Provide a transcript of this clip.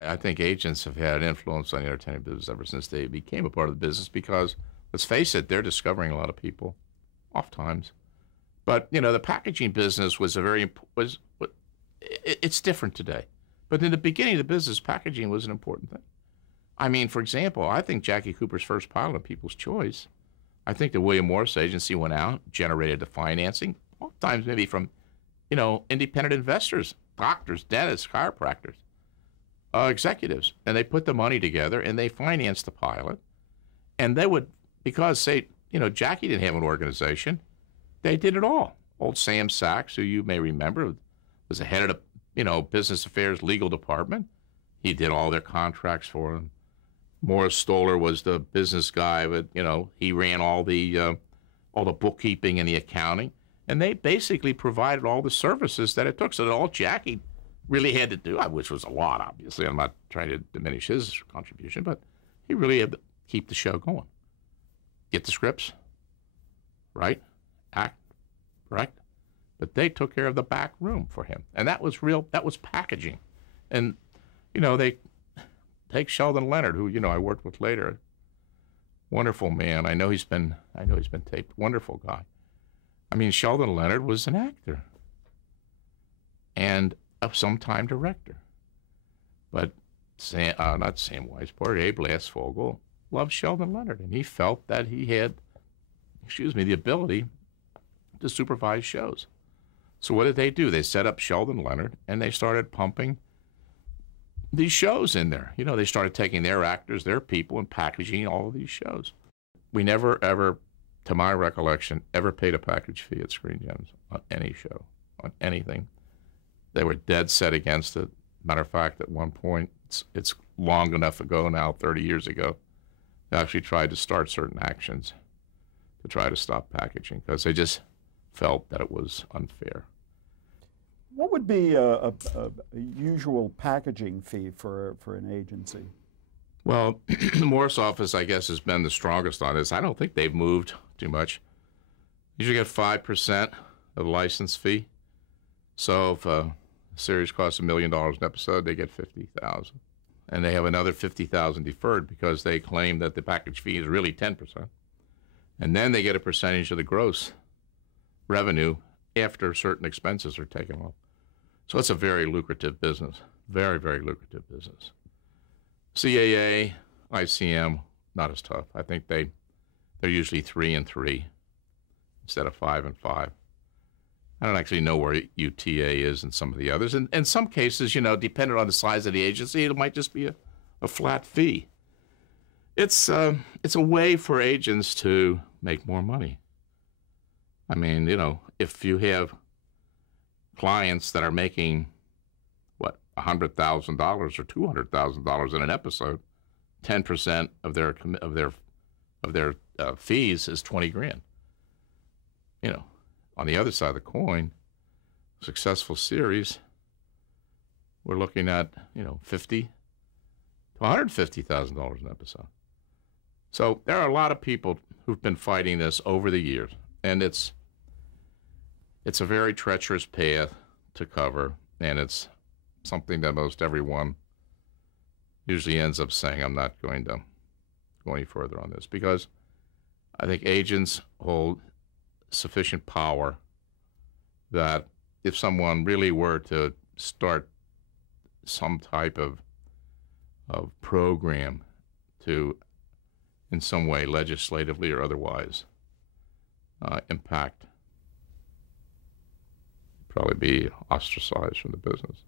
I think agents have had an influence on the entertainment business ever since they became a part of the business because, let's face it, they're discovering a lot of people, oftentimes. But the packaging business was a very it's different today. But in the beginning of the business, packaging was an important thing. I mean, for example, I think Jackie Cooper's first pilot on People's Choice, I think the William Morris agency went out, generated the financing, oftentimes maybe from, independent investors, doctors, dentists, chiropractors, executives, and they put the money together and they financed the pilot. And they would, because say, Jackie didn't have an organization, they did it all. Old Sam Sachs, who you may remember, was the head of the, business affairs legal department. He did all their contracts for them. Morris Stoller was the business guy, but he ran all the bookkeeping and the accounting, and they basically provided all the services that it took. So that all Jackie really had to do, which was a lot, obviously. I'm not trying to diminish his contribution, but he really had to keep the show going. Get the scripts, right? Act, correct? But they took care of the back room for him, and that was real. That was packaging, and they take Sheldon Leonard, who I worked with later. Wonderful man. I know he's been taped. Wonderful guy. I mean, Sheldon Leonard was an actor and a sometime director, but not Sam Weisbord, Abe Lasfogel loved Sheldon Leonard, and he felt that he had, the ability to supervise shows. So what did they do? They set up Sheldon Leonard, and they started pumping these shows in there. They started taking their actors, their people, and packaging all of these shows. We never, ever, to my recollection, ever paid a package fee at Screen Gems on any show, on anything. They were dead set against it. Matter of fact, at one point, it's long enough ago now, 30 years ago, they actually tried to start certain actions to try to stop packaging because they just felt that it was unfair. What would be a usual packaging fee for an agency? Well, the Morris office, I guess, has been the strongest on this. I don't think they've moved too much. Usually get 5% of the license fee. So if a series costs $1 million an episode, they get $50,000. And they have another $50,000 deferred because they claim that the package fee is really 10%. And then they get a percentage of the gross revenue after certain expenses are taken off. So it's a very lucrative business, very, very lucrative business. CAA, ICM, not as tough. I think they're usually 3 and 3 instead of 5 and 5. I don't actually know where UTA is and some of the others. And in some cases, depending on the size of the agency, it might just be a flat fee. It's a way for agents to make more money. I mean, if you have clients that are making, $100,000 or $200,000 in an episode, 10% of their fees is $20,000. On the other side of the coin, successful series, we're looking at $50,000 to $150,000 an episode. So there are a lot of people who've been fighting this over the years, and it's a very treacherous path to cover, and it's something that most everyone usually ends up saying, I'm not going to go any further on this, because I think agents hold sufficient power that if someone really were to start some type of program to, in some way, legislatively or otherwise, impact, probably be ostracized from the business.